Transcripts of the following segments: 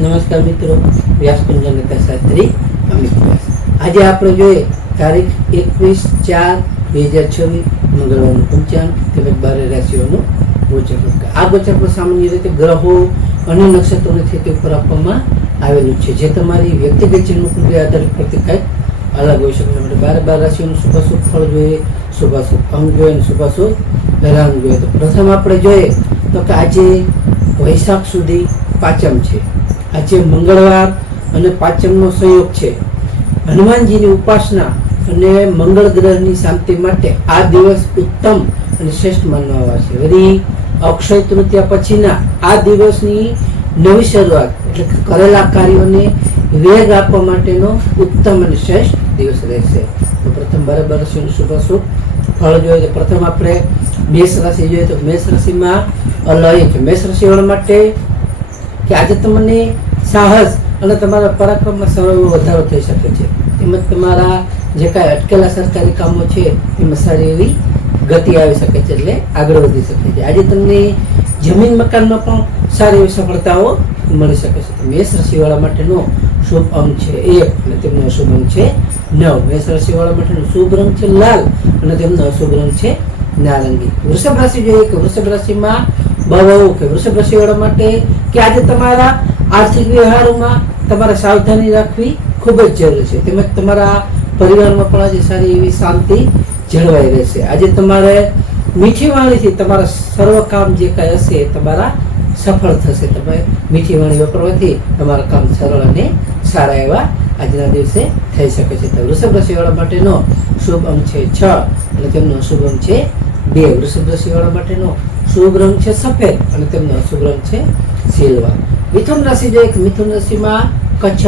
નમસ્કાર મિત્રો, વ્યાસકુંજ શાસ્ત્રી અમિત વ્યાસ. આજે આપણે જોઈએ તારીખ 21/4/2026 મંગળવારનું પંચાંગ તેમજ 12 રાશિઓનું ગોચર. આ ગોચર પર સામાન્ય રીતે ગ્રહો અને નક્ષત્રોની સ્થિતિ ઉપર આપવામાં આવેલું છે, જે તમારી વ્યક્તિગત જન્મકુંડળી આધારિત પરથી કંઈક અલગ હોઈ શકે છે. 12 રાશિઓનું શુભાશુભ ફળ જોઈએ, શુભાશુભ અંગ જોઈએ અને શુભાશુભ રંગ જોઈએ. તો પ્રથમ આપણે જોઈએ તો કે આજે વૈશાખ સુધી પાંચમ છે. આજે મંગળવાર અને પાંચમનો સંયોગ છે. હનુમાનજીની ઉપાસના અને મંગળ ગ્રહની શાંતિ માટે આ દિવસ ઉત્તમ અને શ્રેષ્ઠ માનવામાં આવે છે. વળી અક્ષય તૃતીયા પછીના આ દિવસની નવી શરૂઆત એટલે કે કરેલા કાર્યોને વેગ આપવા માટેનો ઉત્તમ અને શ્રેષ્ઠ દિવસ રહેશે. તો પ્રથમ 12 રાશિઓનું શુભાશુભ ફળ જોઈએ તો પ્રથમ આપણે મેષ રાશિ જોઈએ તો મેષ રાશિમાં અલય છે. મેષ રાશિવાળા માટે કે આજે તમને સાહસ અને તમારા પરાક્રમમાં સર્વ વધારો થઈ શકે છે. તેમજ તમારા જે કાંઈ અટકેલા સરકારી કામો છે એમાં સારી એવી ગતિ આવી શકે છે, એટલે આગળ વધી શકે છે. આજે તમને જમીન મકાનમાં પણ સારી એવી સફળતાઓ મળી શકે છે. મેષ રાશિવાળા માટેનો શુભ અંક છે 1 અને તેમનો અશુભ અંક છે 9. મેષ રાશિવાળા માટેનો શુભ રંગ છે લાલ અને તેમનો અશુભ રંગ છે નારંગી. વૃષભ રાશિ જોઈએ કે વૃષભ રાશિમાં બહુ કે વૃષભ રાશિવાળા માટે કે આજે તમારા આર્થિક વ્યવહારોમાં તમારે સાવધાની રાખવી ખૂબ જ જરૂરી છે. તેમજ તમારા પરિવારમાં પણ આજે સારી એવી શાંતિ જળવાઈ રહેશે. આજે તમારે મીઠી વાણીથી તમારા સર્વ કામ જે કાંઈ હશે તમારા સફળ થશે. તમે મીઠી વાણી વાપરવાથી તમારા કામ સરળ અને સારા એવા આજના દિવસે થઈ શકે છે. તો વૃષભ રાશિવાળા માટેનો શુભ અંક છે 6 અને તેમનો અશુભ અંક છે 2. વૃષભ રાશિવાળા માટેનો શુભ રંગ છે સફેદ અને તેમનો અશુભ રંગ છે સિલ્વર. મિથુન રાશિ જોઈએ કે મિથુન રાશિમાં કચ્છ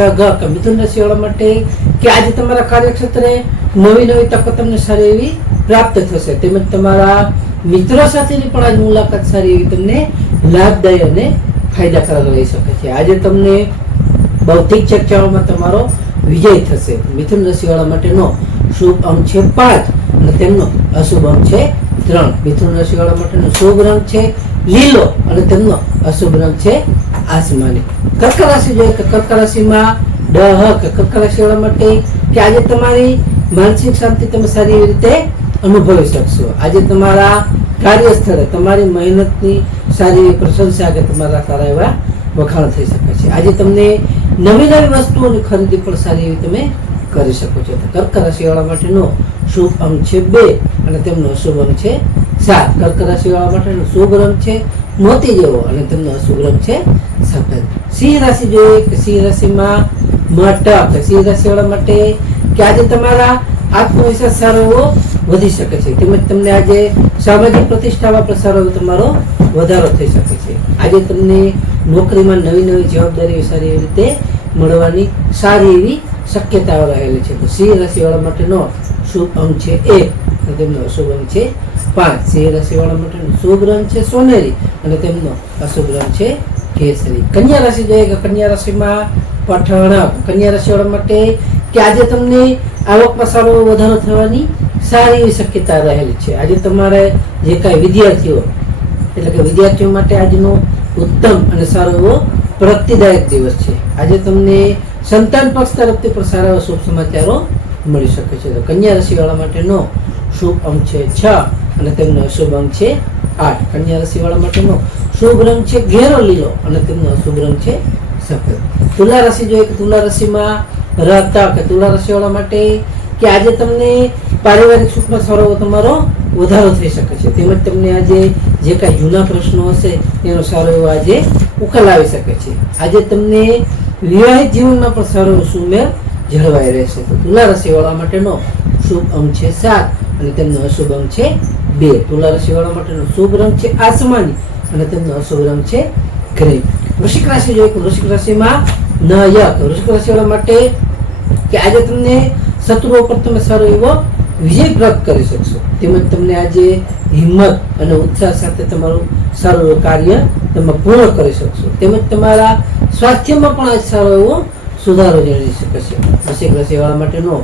મિથુન રાશિવાળા માટે કે આજે તમારા કાર્યક્ષેત્રે નવી તકો તમને સારી એવી પ્રાપ્ત થશે. તેમજ તમારા મિત્રો સાથેની પણ આજ મુલાકાત સારી એવી તમને લાભદાયી અને ફાયદાકારક રહી શકે છે. આજે તમને બૌદ્ધિક ચર્ચાઓમાં તમારો વિજય થશે. મિથુન રાશિવાળા માટેનો શુભ અંક છે 5 અને તેમનો અશુભ અંક છે 3. મિથુન રાશિવાળા માટેનો શુભ રંગ છે લીલો અને તેમનો અશુભ રંગ છે આસમાની. કર્ક રાશિ જોઈએ કે કર્ક રાશિમાં કર્ક રાશિવાળા માટે કે આજે તમારી માનસિક શાંતિ તમે સારી એવી રીતે અનુભવી શકશો. આજે તમારા કાર્યસ્થળે તમારી મહેનતની સારી એવી પ્રશંસા કે તમારા સારા એવા વખાણ થઈ શકે છે. આજે તમને નવી વસ્તુઓની ખરીદી પણ સારી એવી તમે કરી શકો છો. કર્ક રાશિવાળા માટેનો શુભ અંક છે 2 અને તેમનો અશુભ અંક છે 7. કર્ક રાશિવાળા માટેનો શુભ રંગ છે મોતી જેવો અને તેમનો અશુભ રંગ છે સફેદ. સિંહ રાશિ જોઈએ કે સિંહ રાશિમાં મટક. સિંહ રાશિવાળા માટે કે આજે તમારા આત્મવિશ્વાસ સારો એવો વધી શકે છે. તેમજ તમને આજે સામાજિક પ્રતિષ્ઠામાં પણ સારો એવો તમારો વધારો થઈ શકે છે. આજે તમને નોકરીમાં નવી જવાબદારીઓ સારી એવી રીતે મળવાની સારી એવી શક્યતાઓ રહેલી છે. તો સિંહ રાશિવાળા માટેનો શુભ અંક છે 1 અને તેમનો અશુભ અંક છે 5. સિંહ રાશિવાળા માટેનો શુભ રંગ છે સોનેરી અને તેમનો અશુભ રંગ છે કેસરી. કન્યા રાશિ જોઈએ કે કન્યા રાશિમાં પઠણક. કન્યા રાશિવાળા માટે કે આજે તમને આવકમાં સારો વધારો થવાની સારી એવી શક્યતા રહેલી છે. આજે તમારે જે કાંઈ વિદ્યાર્થીઓ એટલે કે વિદ્યાર્થીઓ માટે આજનો ઉત્તમ અને સારો એવો પ્રગતિદાયક દિવસ છે. આજે તમને સંતાન પક્ષ તરફથી પણ સારા એવા શુભ સમાચારો મળી શકે છે. તો કન્યા રાશિવાળા માટેનો શુભ અંક છે 6 અને તેમનો અશુભ અંક છે 8. કન્યા રાશિવાળા માટેનો શુભ રંગ છે ઘેરો લીલો અને તેમનો અશુભ રંગ છે સફેદ. તુલા રાશિ જોઈએ કે તુલા રાશિમાં તુલા રાશિવાળા માટે કે આજે તમને પારિવારિક સુખમાં સારો તમારો વધારો થઈ શકે છે. તેમજ તમને આજે જે કાંઈ જૂના પ્રશ્નો હશે એનો સારો એવો આજે ઉકેલ આવી શકે છે. આજે તમને વિવાહિત જીવનમાં પણ સારો એવો સુમેળ જળવાઈ રહેશે. તો તુલા રાશિવાળા માટેનો શુભ અંક છે 7 અને તેમનો અશુભ અંક છે 2. તુલા રાશિવાળા માટેનો શુભ રંગ છે આસમાની અને તેમનો અશુભ રંગ છે ગ્રીન. વૃશ્ચિક રાશિ જોઈએ તો વૃશ્ચિક રાશિમાં વૃશ્ચિક રાશિવાળા માટે કે આજે તમને શત્રુઓ પર તમે સારો એવો વિજય પ્રાપ્ત કરી શકશો. તેમજ તમને આજે હિંમત અને ઉત્સાહ સાથે તમારું સારું એવું કાર્ય તમે પૂર્ણ કરી શકશો. તેમજ તમારા સ્વાસ્થ્યમાં પણ આજ સારો એવો સુધારો જણાવી શકે છે. વૃશ્ચિક રાશિવાળા માટેનો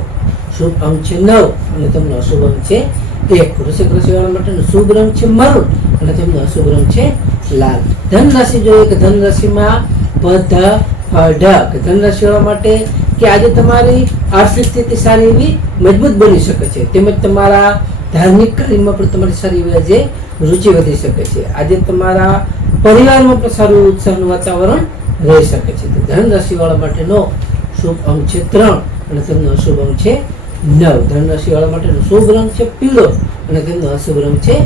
શુભ અંક છે 9 અને તેમનો અશુભ અંક છે 1. વૃશ્ચિક રાશિવાળા માટેનો શુભ રંગ છે મરૂન અને તેમનો અશુભ રંગ છે લાલ. ધન રાશિ જોઈએ કે ધન રાશિમાં ઢ ધન રાશિવાળા માટે કે આજે તમારી આર્થિક સ્થિતિ સારી એવી મજબૂત બની શકે છે, તેમજ તમારા ધાર્મિક કાર્યમાં પણ તમારી સારી એવી આજે રુચિ વધી શકે છે. આજે તમારા પરિવારમાં પણ સારું ઉત્સાહનું વાતાવરણ રહી શકે છે. તો ધન રાશિવાળા માટેનો શુભ અંક છે 3 અને તેમનો અશુભ અંક છે 9. ધન રાશિવાળા માટેનો શુભ રંગ છે પીળો અને તેમનો અશુભ રંગ છે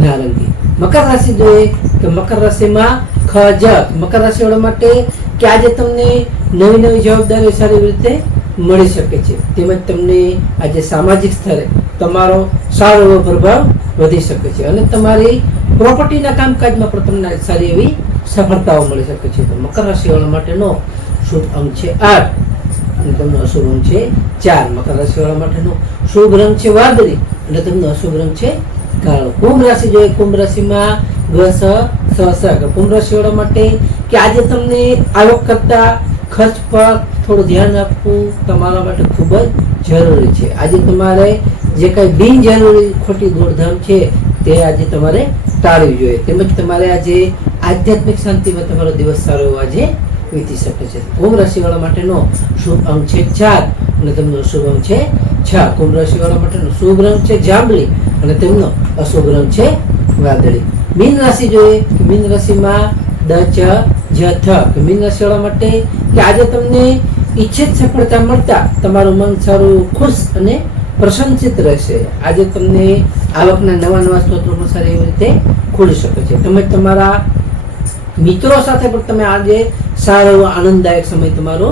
નારંગી. મકર રાશિ જોઈએ કે મકર રાશિમાં ખજ. મકર રાશિવાળા માટે કે આજે તમને નવી નવી જવાબદારીઓ સારી રીતે મળી શકે છે, તેમજ તમને આજે સામાજિક સ્તરે તમારો સારો એવો પ્રભાવ વધી શકે છે અને તમારી પ્રોપર્ટીના કામકાજમાં પણ તમને સારી એવી સફળતાઓ મળી શકે છે. તો મકર રાશિવાળા માટેનો શુભ અંક છે 8 અને તેમનો અશુભ અંક છે 4. મકર રાશિવાળા માટેનો શુભ રંગ છે વાદળી અને તેમનો અશુભ રંગ છે કાળો. કુંભ રાશિ જોઈએ. કુંભ રાશિમાં ગ સ સ કુંભ રાશિવાળા માટે કે આજે તમને આવક કરતા ખર્ચ પર થોડું ધ્યાન આપવું તમારા માટે ખૂબ જ જરૂરી છે. આજે તમારે જે કઈ બિનજરૂરી ખોટી દોડધામ છે તે આજે તમારે ટાળવી જોઈએ, તેમજ તમારે આજે આધ્યાત્મિક શાંતિમાં તમારો દિવસ સારો એવો આજે વીતી શકે છે. કુંભ રાશિવાળા માટેનો શુભ અંક છે 4 અને તેમનો શુભ અંક છે 6. કુંભ રાશિવાળા માટેનો શુભ રંગ છે જાંબલી અને તેમનો અશુભ રંગ છે વાદળી. મીન રાશિ જોઈએ. મીન રાશિમાં દ ચ જ થ. મીન રાશિવાળા માટે કે આજે તમને ઈચ્છિત સફળતા મળતા તમારું મન સારું ખુશ અને પ્રશંસિત રહેશે. આજે તમને આવકના નવા નવા સ્ત્રોતો પણ સારી એવી રીતે ખુલી શકે છે, તેમજ તમારા મિત્રો સાથે પણ તમે આજે સારો એવો આનંદદાયક સમય તમારો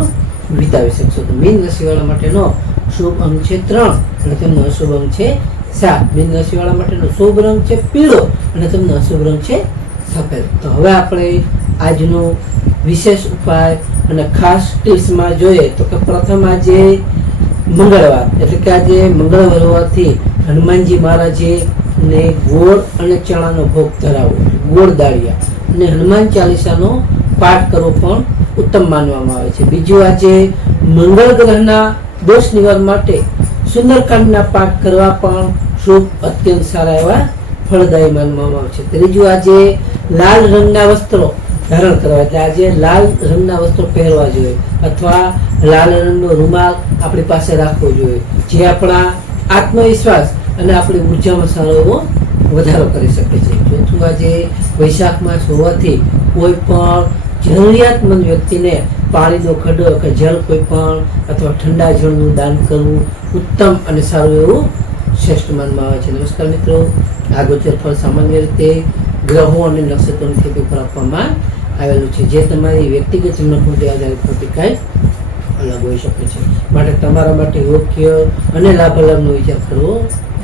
વિતાવી શકશો. તો મીન રાશિવાળા માટેનો શુભ અંક છે 3 અને તેમનો અશુભ અંક છે 7. મીન રાશિવાળા માટેનો શુભ રંગ છે પીળો અને તેમનો અશુભ રંગ છે સફેદ. તો હવે આપણે આજનો વિશેષ ઉપાય અને ખાસ ટિપ્સમાં જોઈએ તો કે પ્રથમ આજે મંગળવાર એટલે કે આજે મંગળવાર હોવાથી હનુમાનજી મહારાજે ને ગોળ અને ચણાનો ભોગ ધરાવો, ગોળ દાળિયા અને હનુમાન ચાલીસાનો પાઠ કરવો પણ ઉત્તમ માનવામાં આવે છે. બીજું આજે મંગળ ગ્રહના દોષ નિવારણ માટે સુંદરકાંડના પાઠ કરવા પણ શુભ અત્યંત સારા એવા ફળદાયી માનવામાં આવે છે. ત્રીજું આજે લાલ રંગના વસ્ત્રો ધારણ કરવા, એટલે આજે લાલ રંગના વસ્ત્રો પહેરવા જોઈએ અથવા લાલ રંગનો રૂમાલ આપણી પાસે રાખવો જોઈએ, જે આપણા આત્મવિશ્વાસ અને આપણી ઉર્જામાં સારો એવો વધારો કરી શકે છે. ચોથું આજે વૈશાખ માસ હોવાથી કોઈ પણ જરૂરિયાતમંદ વ્યક્તિને પાણીનો ખડો કે જળ કોઈ પણ અથવા ઠંડા જળનું દાન કરવું ઉત્તમ અને સારું એવું શ્રેષ્ઠ માનવામાં આવે છે. નમસ્કાર મિત્રો, આ ગોચર ફળ સામાન્ય રીતે ગ્રહો અને નક્ષત્રોની સ્થિતિ પર આપવામાં આવેલું છે, જે તમારી વ્યક્તિગત જન્મકુંડળી આધારિત પ્રતિકાય અલગ હોઈ શકે છે. માટે તમારા માટે યોગ્ય અને લાભાલાભનો વિચાર કરવો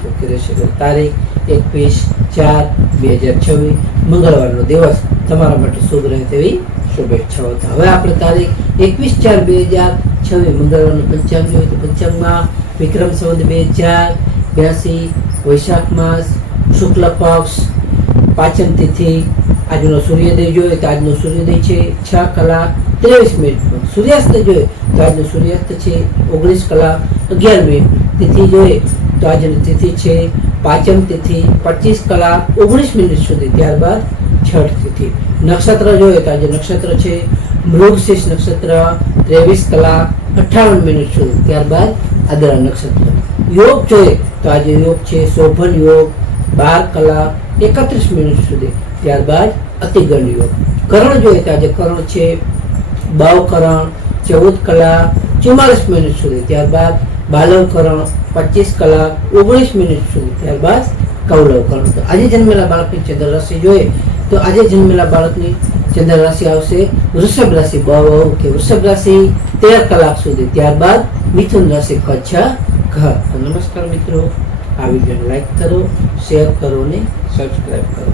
યોગ્ય રહેશે. તારીખ 21/4/2026 મંગળવારનો દિવસ તમારા માટે શુભ રહે તેવી શુભેચ્છાઓ. હવે આપણે તારીખ 21/4/2026 મંગળવારનું પંચાંગ જોઈએ તો પંચાંગમાં વિક્રમ સંવત 2082 વૈશાખ માસ શુક્લ પક્ષ પાચન તિથિ. આજનો સૂર્યોદય જોઈએ તો આજનો સૂર્યોદય છે 6:23. સૂર્યાસ્ત જોઈએ તો આજનો સૂર્યાસ્ત છે 19:11. તિથિ જોઈએ તો આજની તિથિ છે પાચન તિથિ 25:19 સુધી, ત્યારબાદ છઠ તિથિ. નક્ષત્ર જોઈએ તો આજે નક્ષત્ર છે મૃગશીર્ષ નક્ષત્ર 23:58 સુધી, ત્યારબાદ આદ્રા નક્ષત્ર. યોગ જોઈએ તો આજે યોગ છે શોભન યોગ 12:31 સુધી, ત્યારબાદ અતિગણ યોગ. કરણ જોઈએ તો આજે કરણ છે બાવકરણ 14:44 સુધી, ત્યારબાદ બાલવ કરણ 25:19 સુધી, ત્યારબાદ કૌલવ કરણ. તો આજે જન્મેલા બાળકની ચંદ્ર રાશિ જોઈએ તો આજે જન્મેલા બાળકની ચંદ્ર રાશિ આવશે વૃષભ રાશિ કે વૃષભ રાશિ 13 કલાક સુધી, ત્યારબાદ મિથુન રાશિ કચ્છ ઘર. તો નમસ્કાર મિત્રો, આ વિડીયોને લાઈક કરો, શેર કરો અને સબસ્ક્રાઈબ કરો.